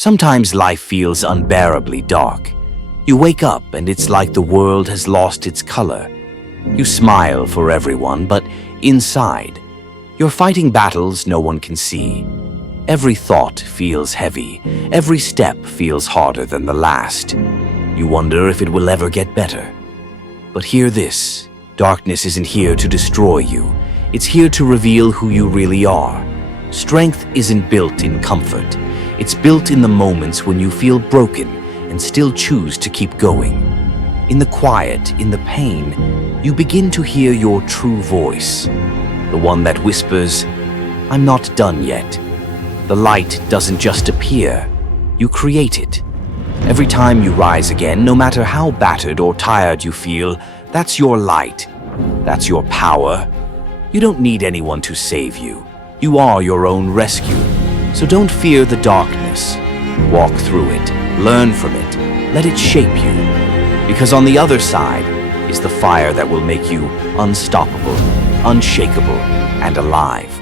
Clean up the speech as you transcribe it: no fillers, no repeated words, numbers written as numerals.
Sometimes life feels unbearably dark. You wake up and it's like the world has lost its color. You smile for everyone, but inside, you're fighting battles no one can see. Every thought feels heavy. Every step feels harder than the last. You wonder if it will ever get better. But hear this. Darkness isn't here to destroy you. It's here to reveal who you really are. Strength isn't built in comfort. It's built in the moments when you feel broken and still choose to keep going. In the quiet, in the pain, you begin to hear your true voice. The one that whispers, "I'm not done yet." The light doesn't just appear, you create it. Every time you rise again, no matter how battered or tired you feel, that's your light. That's your power. You don't need anyone to save you. You are your own rescue. So don't fear the darkness. Walk through it, learn from it, let it shape you. Because on the other side is the fire that will make you unstoppable, unshakable, and alive.